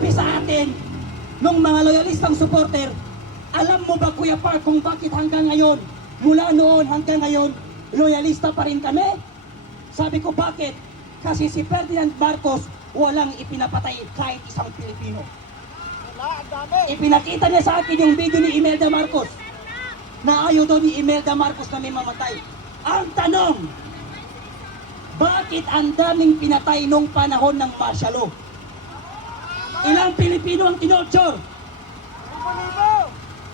sabi sa atin nung mga loyalistang supporter, alam mo ba Kuya Park kung bakit hanggang ngayon, mula noon hanggang ngayon, loyalista pa rin kami? Sabi ko bakit? Kasi si Ferdinand Marcos walang ipinapatay kahit isang Pilipino. Ipinakita niya sa akin yung video ni Imelda Marcos na ayaw daw ni Imelda Marcos na may mamatay. Ang tanong, bakit ang daming pinatay nung panahon ng martial law? Ilang Pilipino ang tinorture?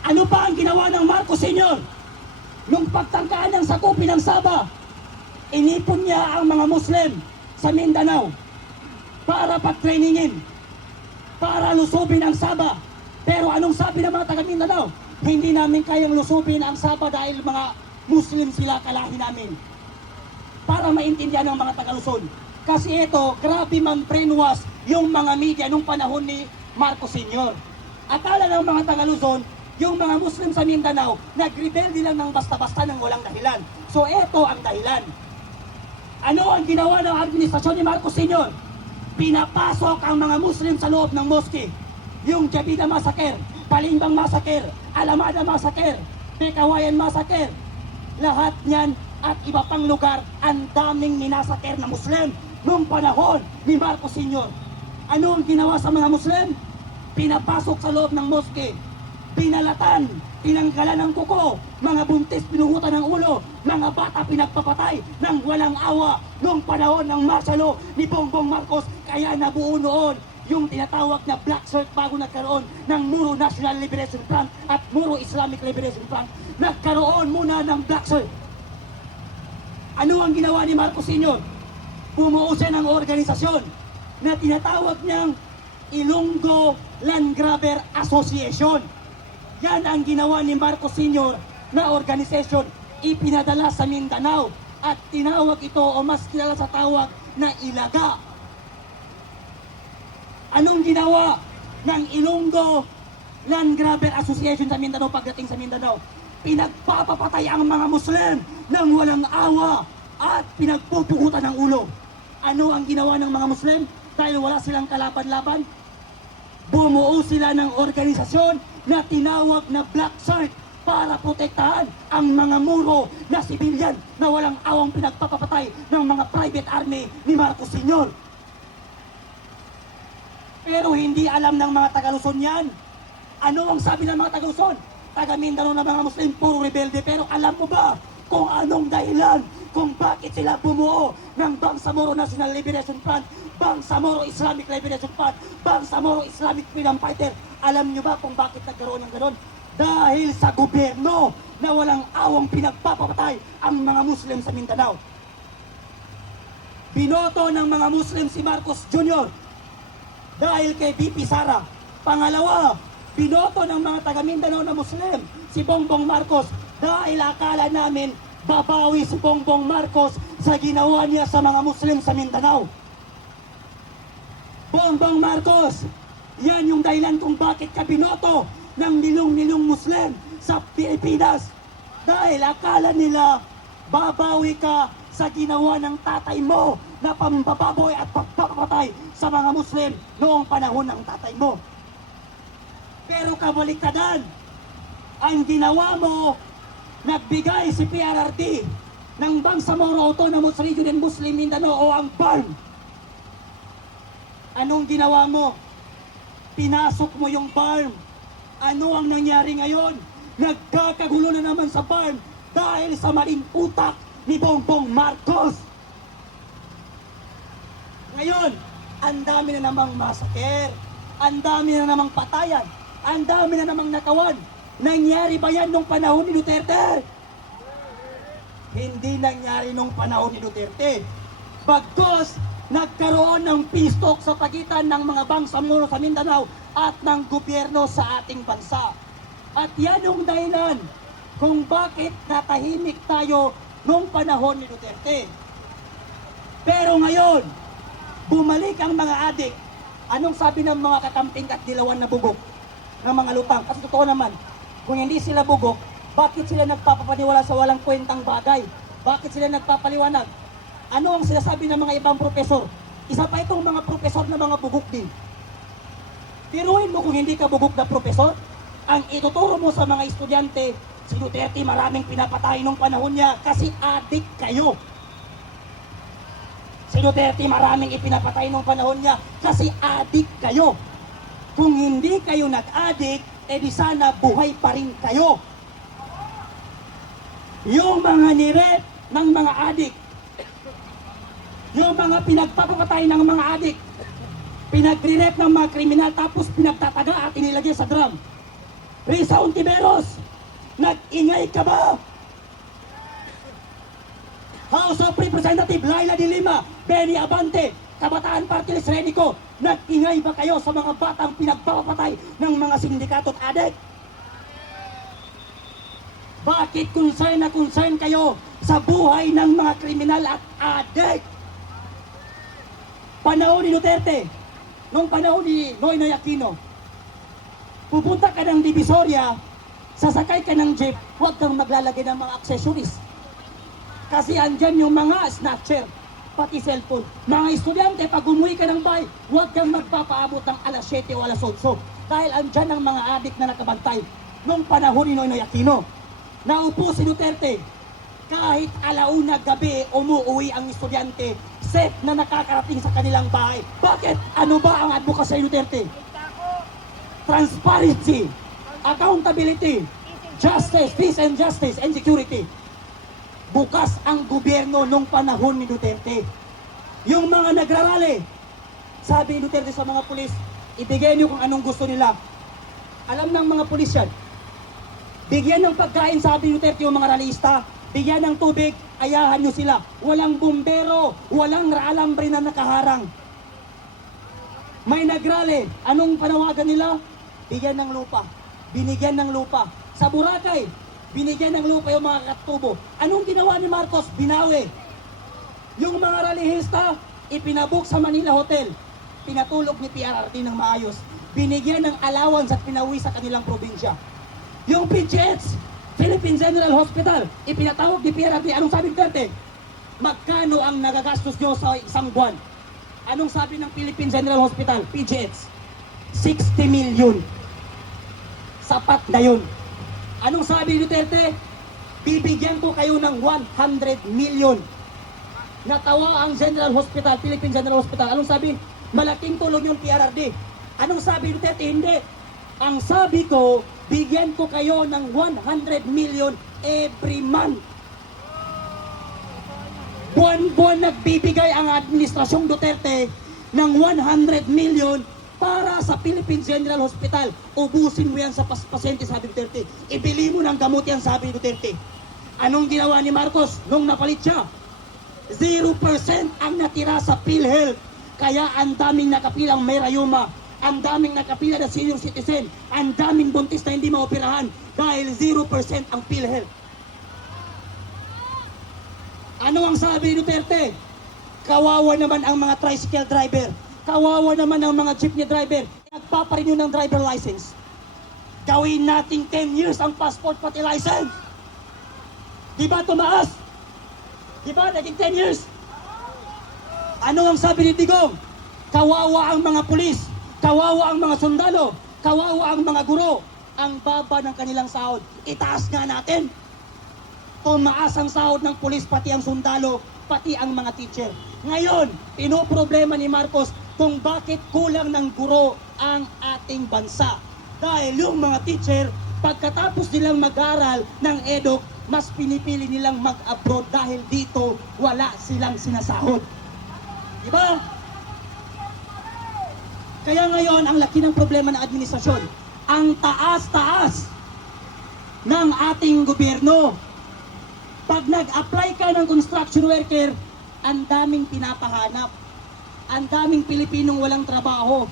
Ano pa ang ginawa ng Marcos Sr.? Nung pagtangkaan ng sakupin ng Sabah, inipon niya ang mga Muslim sa Mindanao para pag-trainingin, para lusubin ang Sabah. Pero anong sabi ng mga taga Mindanao? Hindi namin kayang lusubin ang Sabah dahil mga Muslim sila, kalahi namin. Para maintindihan ng mga taga Luzon. Kasi ito, grabe man brainwash yung mga media nung panahon ni Marcos Sr. Akala ng mga taga Luzon, yung mga Muslim sa Mindanao, nagrebelde lang ng basta-basta ng walang dahilan. So ito ang dahilan. Ano ang ginawa ng administrasyon ni Marcos Sr.? Pinapasok ang mga Muslim sa loob ng mosque. Yung Jabida Massacre, Palimbang Massacre, Alamada Massacre, Pekawayan Massacre, lahat niyan at iba pang lugar, ang daming minasakir na Muslim noong panahon ni Marcos Sr. Ano ang ginawa sa mga Muslim? Pinapasok sa loob ng mosque, pinalatan, tinanggalan ng kuko, mga buntis pinuhutan ng ulo, mga bata pinagpapatay ng walang awa noong panahon ng martial law ni Bongbong Marcos. Kaya nabuo noon yung tinatawag na Black Shirt bago nagkaroon ng Muro National Liberation Front at Muro Islamic Liberation Front. Nagkaroon muna ng Black Shirt. Ano ang ginawa ni Marcos Sr.? Bumuo siya ng organisasyon na tinatawag niyang Ilonggo Land Grabber Association. Yan ang ginawa ni Marcos Sr. na organisasyon, ipinadala sa Mindanao at tinawag ito o mas kilala sa tawag na Ilaga. Anong ginawa ng Ilonggo Land Grabber Association sa Mindanao pagdating sa Mindanao? Pinagpapapatay ang mga Muslim ng walang awa at pinagpupukutan ng ulo. Ano ang ginawa ng mga Muslim? Dahil wala silang kalaban-laban, bumuo sila ng organisasyon na tinawag na Black Shirt para protektahan ang mga muro na sibilyan na walang awang pinagpapapatay ng mga private army ni Marcos Sr. Pero hindi alam ng mga taga-Luzon yan. Ano ang sabi ng mga taga-Luzon? Taga Mindanao na mga Muslim, puro rebelde. Pero alam mo ba kung anong dahilan kung bakit sila bumuo ng Bangsamoro National Liberation Front, Bangsamoro Islamic Liberation Front, Bangsamoro Islamic Freedom Fighter? Alam nyo ba kung bakit nagkaroon ng ganon? Dahil sa gobyerno na walang awang pinagpapatay ang mga Muslim sa Mindanao. Binoto ng mga Muslim si Marcos Jr. dahil kay BP Sara. Pangalawa, binoto ng mga taga Mindanao na Muslim si Bongbong Marcos dahil akala namin babawi si Bongbong Marcos sa ginawa niya sa mga Muslim sa Mindanao. Bongbong Marcos, yan yung dahilan kung bakit ka binoto ng nilong-nilong Muslim sa Pilipinas. Dahil akala nila babawi ka sa ginawa ng tatay mo na pambababoy at pagpapatay sa mga Muslim noong panahon ng tatay mo. Pero kabaliktaran, ang ginawa mo, nagbigay si PRRD ng Bangsamoro Autonomous Region and Muslim Mindanao o ang BARM. Anong ginawa mo? Pinasok mo yung BARM. Ano ang nangyari ngayon? Nagkakagulo na naman sa BARM dahil sa maling utak ni Bongbong Marcos. Ngayon, ang dami na namang masaker, ang dami na namang patayan, ang dami na namang nakawan. Nangyari ba yan nung panahon ni Duterte? Hindi nangyari nung panahon ni Duterte. Bagkus, nagkaroon ng peace talk sa pagitan ng mga Bangsamoro sa Mindanao at ng gobyerno sa ating bansa. At yan yung dahilan kung bakit natahimik tayo nung panahon ni Duterte. Pero ngayon, bumalik ang mga adik. Anong sabi ng mga kakamping at dilawan na bugok ng mga lutang? Kasi totoo naman, kung hindi sila bugok, bakit sila nagpapapaniwala sa walang kwentang bagay? Bakit sila nagpapaliwanag? Ano ang sinasabi ng mga ibang profesor? Isa pa itong mga profesor na mga bugok din. Tiruin mo kung hindi ka bugok na profesor, ang ituturo mo sa mga estudyante, si Duterte maraming pinapatay nung panahon niya kasi adik kayo. Si Duterte maraming ipinapatay nung panahon niya kasi adik kayo. Kung hindi kayo nag-adik, edi sana buhay pa rin kayo. Yung mga nirep ng mga adik, yung mga pinagpapatay ng mga adik, pinagre-rep ng mga kriminal tapos pinagtataga at inilagay sa drum. Risa Ontiveros, nag-ingay ka ba? House of Representative Laila de Lima, Benny Abante, Kabataan Party List Renico, nag-ingay ba kayo sa mga batang pinagpapatay ng mga sindikato at adik? Bakit concern na concern kayo sa buhay ng mga kriminal at adik? Panahon ni Duterte, nung panahon ni Noynoy Aquino, pupunta ka ng Divisoria, sasakay ka ng jeep, huwag kang maglalagay ng mga accessories. Kasi andyan yung mga snatcher, pati cellphone. Mga estudyante, pag umuwi ka ng bahay, huwag kang magpapaabot ng alas 7 o alas 8. Dahil andyan ang mga adik na nakabantay. Nung panahon ni Noynoy Aquino, naupo si Duterte, kahit alauna gabi umuwi ang estudyante, safe na nakakarating sa kanilang bahay. Bakit? Ano ba ang advocacy ni Duterte? Transparency, accountability, justice, peace and justice, and security. Bukas ang gobyerno nung panahon ni Duterte. Yung mga nagrarally, sabi ni Duterte sa mga pulis, ibigay niyo kung anong gusto nila. Alam ng mga pulis yan. Bigyan ng pagkain, sabi ni Duterte, yung mga rallyista. Bigyan ng tubig, ayahan nyo sila. Walang bumbero, walang alambre na nakaharang. May nagrally, anong panawagan nila? Bigyan ng lupa. Binigyan ng lupa. Sa Boracay, binigyan ng lupa yung mga katubo. Anong ginawa ni Marcos? Binawi. Yung mga rallyista, ipinabook sa Manila Hotel. Pinatulog ni PRRD ng maayos. Binigyan ng allowance at pinawi sa kanilang probinsya. Yung PGH, Philippine General Hospital, ipinatawag ni PRRD. Anong sabi ni Duterte? Magkano ang nagagastos nyo sa isang buwan? Anong sabi ng Philippine General Hospital, PGH? 60 million. Sapat na yun. Anong sabi ni Duterte? Bibigyan ko kayo ng 100 million. Natawa ang General Hospital, Philippine General Hospital. Anong sabi? Malaking tulong yung PRRD. Anong sabi ni Duterte? Hindi. Ang sabi ko, bigyan ko kayo ng 100 million every month. Buwan-buwan nagbibigay ang Administrasyong Duterte ng 100 million para sa Philippine General Hospital. Ubusin mo yan sa pasyente, sabi Duterte. Ibili mo ng gamot yan, sabi Duterte. Anong ginawa ni Marcos nung napalit siya? 0% ang natira sa PhilHealth. Kaya ang daming nakapilang may rayuma, ang daming nakapila na senior citizen, ang daming buntis na hindi maoperahan dahil 0% ang PhilHealth. Ano ang sabi ni Duterte? Kawawa naman ang mga tricycle driver. Kawawa naman ang mga jeepney driver. Nagpaparenew ng driver license. Gawin nating 10 years ang passport pati license. Di ba tumaas? Di ba naging 10 years? Ano ang sabi ni Digong? Kawawa ang mga pulis. Kawawa ang mga sundalo. Kawawa ang mga guro. Ang baba ng kanilang sahod. Itaas nga natin. Tumaas ang sahod ng pulis, pati ang sundalo, pati ang mga teacher. Ngayon, pinoproblema ni Marcos kung bakit kulang ng guro ang ating bansa. Dahil yung mga teacher, pagkatapos nilang mag-aral ng EDUC, mas pinipili nilang mag-abroad dahil dito wala silang sinasahod. Diba? Kaya ngayon, ang laki ng problema ng administrasyon. Ang taas-taas ng ating gobyerno. Pag nag-apply ka ng construction worker, ang daming pinapahanap. Ang daming Pilipinong walang trabaho.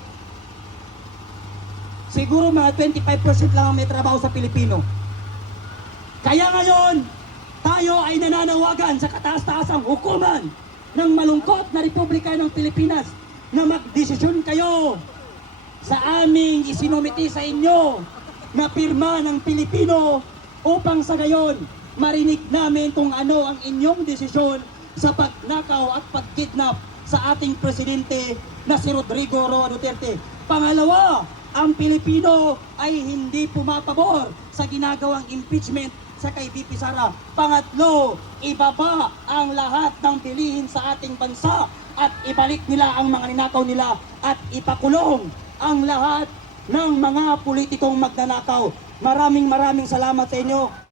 Siguro mga 25% lang ang may trabaho sa Pilipino. Kaya ngayon, tayo ay nananawagan sa kataas-taasang hukuman ng malungkot na Republika ng Pilipinas na magdesisyon kayo sa aming isinumiti sa inyo na pirma ng Pilipino upang sa gayon marinig namin kung ano ang inyong desisyon sa pagnakaw at pagkidnap sa ating presidente na si Rodrigo Roa Duterte. Pangalawa, ang Pilipino ay hindi pumapabor sa ginagawang impeachment sa kay VP Sara. Pangatlo, ibaba ang lahat ng bilihin sa ating bansa at ibalik nila ang mga ninakaw nila at ipakulong ang lahat ng mga politikong magnanakaw. Maraming salamat sa inyo.